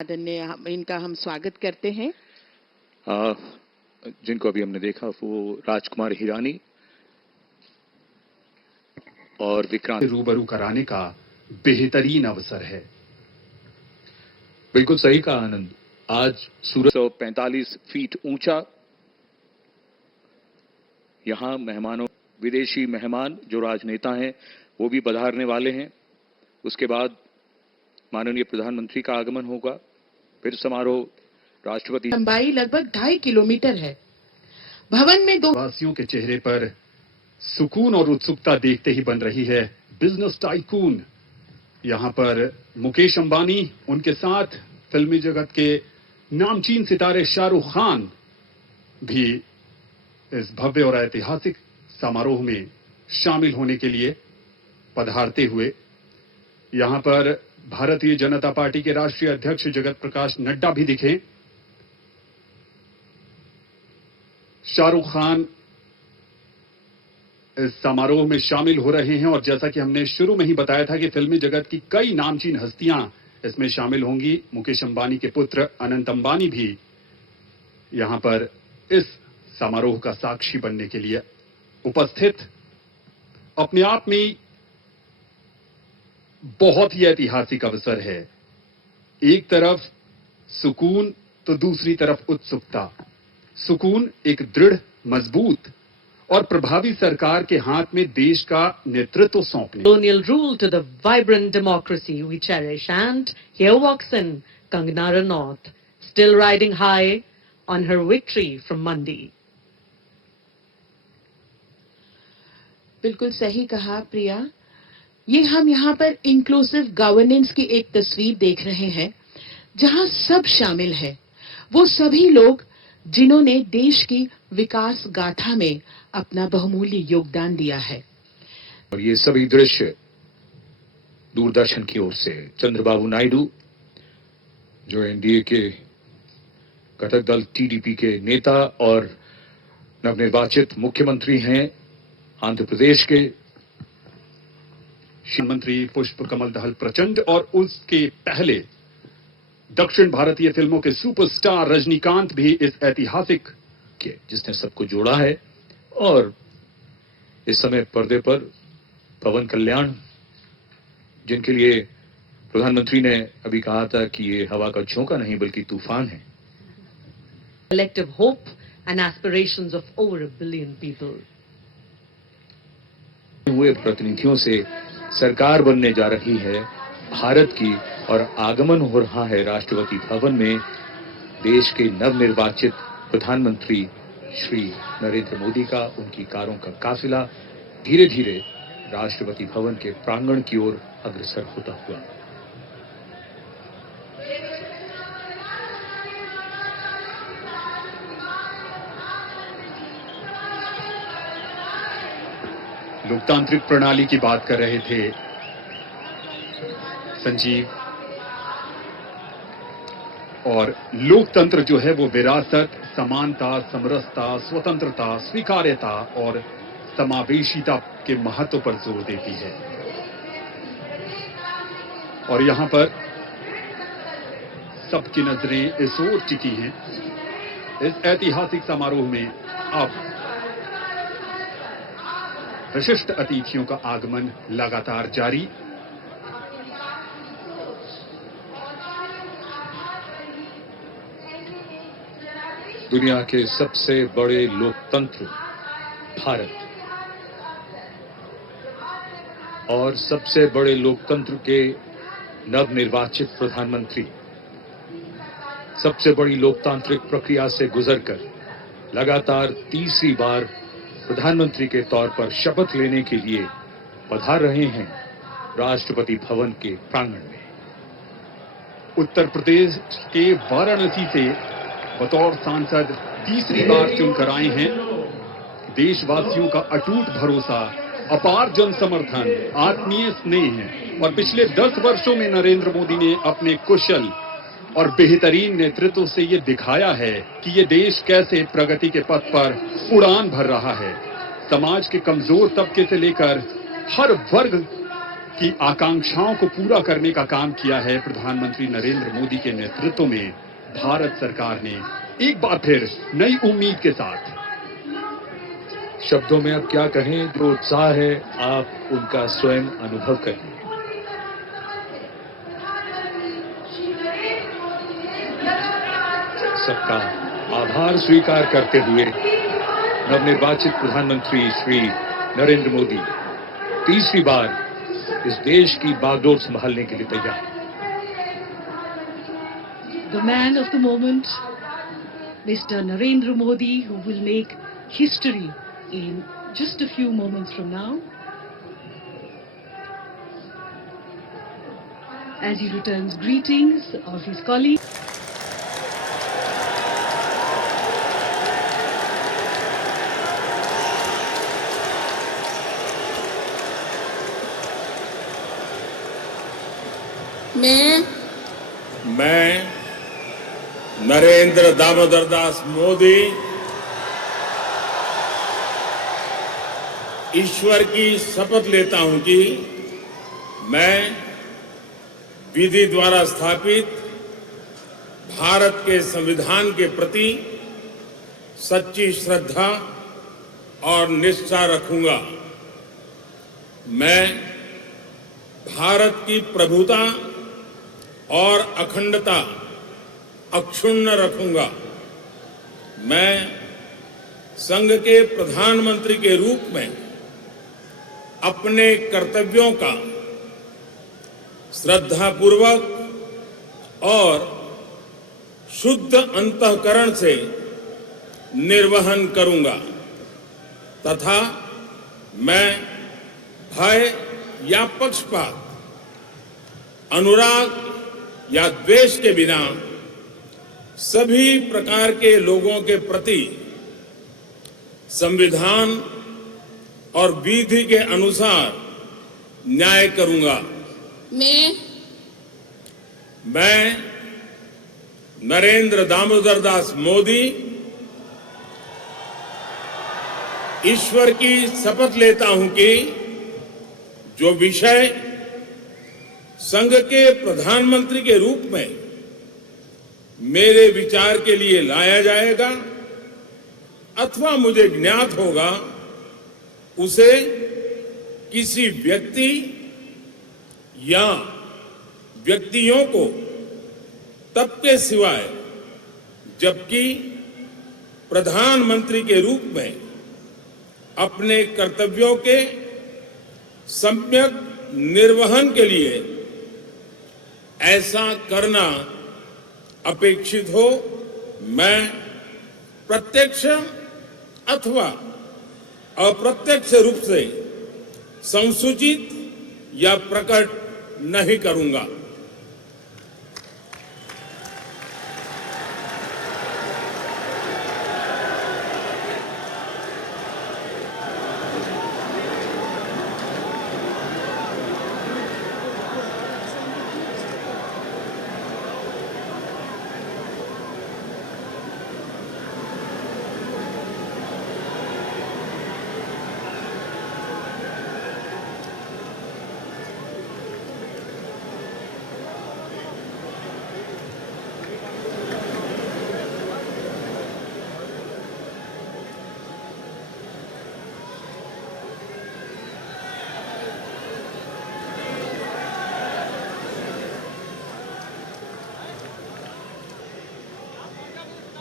आदरणीय इनका हम स्वागत करते हैं। जिनको अभी हमने देखा वो राजकुमार हिरानी और विक्रांत रूबरू कराने का बेहतरीन अवसर है। बिल्कुल सही कहा आनंद। आज सूरज 145 फीट ऊंचा, यहां मेहमानों, विदेशी मेहमान जो राजनेता हैं वो भी पधारने वाले हैं। उसके बाद माननीय प्रधानमंत्री का आगमन होगा, फिर समारोह राष्ट्रपति। लंबाई लगभग 2.5 किलोमीटर है। भवन में दो वासियों के चेहरे पर सुकून और उत्सुकता देखते ही बन रही है बिजनेस टाइकून। यहां पर मुकेश अंबानी, उनके साथ फिल्मी जगत के नामचीन सितारे शाहरुख खान भी इस भव्य और ऐतिहासिक समारोह में शामिल होने के लिए पधारते हुए, यहां पर भारतीय जनता पार्टी के राष्ट्रीय अध्यक्ष जगत प्रकाश नड्डा भी दिखे। शाहरुख खान इस समारोह में शामिल हो रहे हैं और जैसा कि हमने शुरू में ही बताया था कि फिल्मी जगत की कई नामचीन हस्तियां इसमें शामिल होंगी। मुकेश अंबानी के पुत्र अनंत अंबानी भी यहां पर इस समारोह का साक्षी बनने के लिए उपस्थित। अपने आप में बहुत ही ऐतिहासिक अवसर है। एक तरफ सुकून तो दूसरी तरफ उत्सुकता। सुकून एक दृढ़, मजबूत और प्रभावी सरकार के हाथ में देश का नेतृत्व सौंपने। Colonial rule to the vibrant democracy we cherish, and here walks in Kangana Ranaut, still riding high on her victory from Mandi. बिल्कुल सही कहा प्रिया। ये हम यहाँ पर इंक्लूसिव गवर्नेंस की एक तस्वीर देख रहे हैं जहां सब शामिल है, वो सभी लोग जिन्होंने देश की विकास गाथा में अपना बहुमूल्य योगदान दिया है। और ये सभी दृश्य दूरदर्शन की ओर से चंद्रबाबू नायडू, जो एनडीए के घटक दल टीडीपी के नेता और नवनिर्वाचित मुख्यमंत्री हैं आंध्र प्रदेश के, मंत्री पुष्प कमल दहल प्रचंड, और उसके पहले दक्षिण भारतीय फिल्मों के सुपरस्टार रजनीकांत भी इस ऐतिहासिक के जिसने सबको जोड़ा है। और इस समय पर्दे पर पवन कल्याण, जिनके लिए प्रधानमंत्री ने अभी कहा था कि ये हवा का झोंका नहीं बल्कि तूफान है। Collective hope and aspirations of over 1 billion people. हुए प्रतिनिधियों से सरकार बनने जा रही है भारत की, और आगमन हो रहा है राष्ट्रपति भवन में देश के नवनिर्वाचित प्रधानमंत्री श्री नरेंद्र मोदी का। उनकी कारों का काफिला धीरे धीरे राष्ट्रपति भवन के प्रांगण की ओर अग्रसर होता हुआ। लोकतांत्रिक प्रणाली की बात कर रहे थे संजीव, और लोकतंत्र जो है वो विरासत, समानता, समरसता, स्वतंत्रता, स्वीकार्यता और समावेशिता के महत्व पर जोर देती है। और यहां पर सबकी नजरें इस ओर टिकी हैं। इस ऐतिहासिक समारोह में अब विशिष्ट अतिथियों का आगमन लगातार जारी। दुनिया के सबसे बड़े लोकतंत्र भारत और सबसे बड़े लोकतंत्र के नवनिर्वाचित प्रधानमंत्री सबसे बड़ी लोकतांत्रिक प्रक्रिया से गुजरकर लगातार तीसरी बार प्रधानमंत्री के तौर पर शपथ लेने के लिए पधार रहे हैं राष्ट्रपति भवन के प्रांगण में। उत्तर प्रदेश के वाराणसी से बतौर सांसद तीसरी बार चुनकर आए हैं। देशवासियों का अटूट भरोसा, अपार जन समर्थन, आत्मीय स्नेह है, और पिछले 10 वर्षों में नरेंद्र मोदी ने अपने कुशल और बेहतरीन नेतृत्व से ये दिखाया है कि ये देश कैसे प्रगति के पथ पर उड़ान भर रहा है। समाज के कमजोर तबके से लेकर हर वर्ग की आकांक्षाओं को पूरा करने का काम किया है प्रधानमंत्री नरेंद्र मोदी के नेतृत्व में भारत सरकार ने एक बार फिर नई उम्मीद के साथ। शब्दों में अब क्या कहें, जो उत्साह है आप उनका स्वयं अनुभव करिए। सबका आभार स्वीकार करते हुए नवनिर्वाचित प्रधानमंत्री श्री नरेंद्र मोदी तीसरी बार इस देश की बागडोर संभालने के लिए तैयार। The man of the moment, Mr. Narendra Modi, who will make history in just a few moments from now, as he returns greetings of his colleagues. मैं नरेंद्र दामोदर दास मोदी ईश्वर की शपथ लेता हूं कि मैं विधि द्वारा स्थापित भारत के संविधान के प्रति सच्ची श्रद्धा और निष्ठा रखूंगा। मैं भारत की प्रभुता और अखंडता अक्षुण्ण रखूंगा। मैं संघ के प्रधानमंत्री के रूप में अपने कर्तव्यों का श्रद्धापूर्वक और शुद्ध अंतःकरण से निर्वहन करूंगा तथा मैं भय या पक्षपात, अनुराग या द्वेष के बिना सभी प्रकार के लोगों के प्रति संविधान और विधि के अनुसार न्याय करूंगा। मैं नरेंद्र दामोदर दास मोदी ईश्वर की शपथ लेता हूं कि जो विषय संघ के प्रधानमंत्री के रूप में मेरे विचार के लिए लाया जाएगा अथवा मुझे ज्ञात होगा, उसे किसी व्यक्ति या व्यक्तियों को तब के सिवाय जबकि प्रधानमंत्री के रूप में अपने कर्तव्यों के सम्यक निर्वहन के लिए ऐसा करना अपेक्षित हो, मैं प्रत्यक्ष अथवा अप्रत्यक्ष रूप से संसूचित या प्रकट नहीं करूंगा।